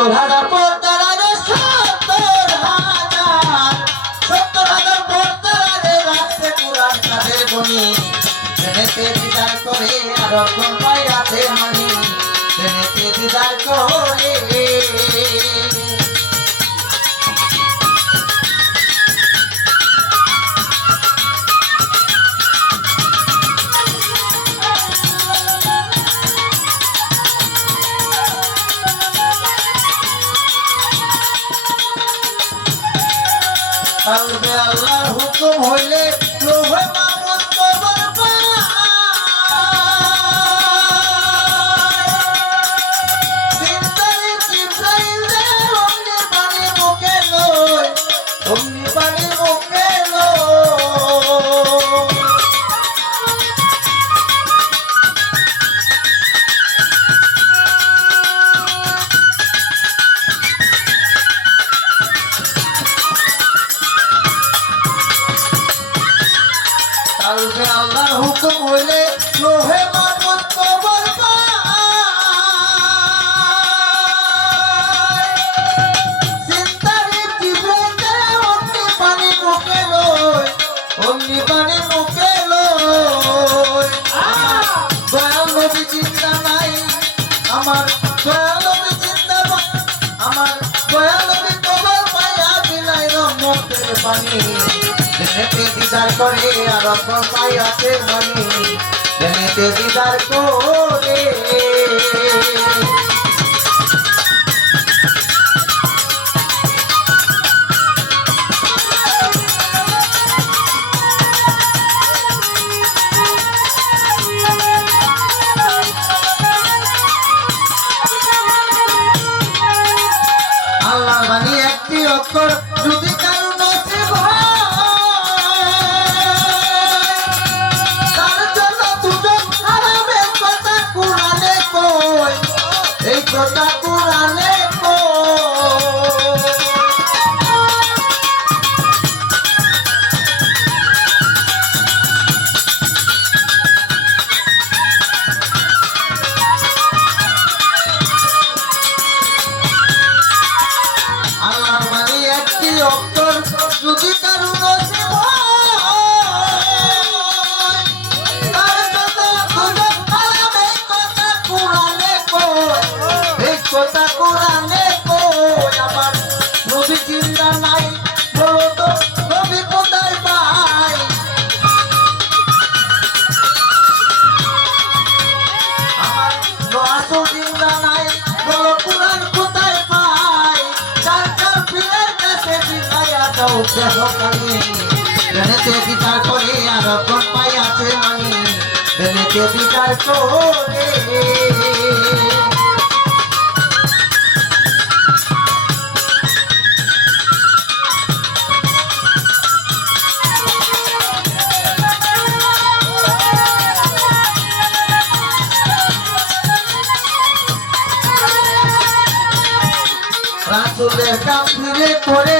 70,000 পর্দারে 70,000 পর্দারে রাখছে কুরআন তাদের বনি জেনেতে দিদার করে আর কোন পায়াতে মানি জেনেতে দিদার করে কালবে আল্লাহর হুকুম হইলে লোভে মামুন কবর পায় সিন্তারি জিব্রাইল রে অমনি পানি মুখে লয় অমনি পানি মুখে কালবে আল্লাহর হুকুম হইলে লোহে মামুন কবর পায় সিন্তারি জিব্রাইল রে অমনি পানি মুখে লয় অমনি পানি মুখে লয় দয়াল নবী চিন্তা নাই আমার দয়াল নবী চিন্তা আমার দয়াল নবী কবর পায়া বিলাই রহমতের পানি জেনেতে দিদার করে আর কোন পায়াতে মানি জেনেতে দিদার করে আল্লাহর বাণী একটি অক্ষর যদি কারো নসিব হয় তার জন্য দুজন হারামের কথা কুরআনে কই এই কথা কুরআনে কই আল্লাহর বাণী একটি অক্ষর যদি কারো নসিব হয় তার জন্য দুজন হারামের কথা কুরআনে কই এই কথা কুরআনে কই আমার নবী চিন্তা নাই বলো তো নবী কোথায় পাই আমার রাসূল চিন্তা নাই বলো কুরআন কোথায় পাই চার চার পীরের কাছে দিলাইয়া দাও দেখো কানি জেনেতে বিচার করে আর কোন পাই আছে মানি জেনেতে বিচার করে রাসূলের কাম ফিরে করে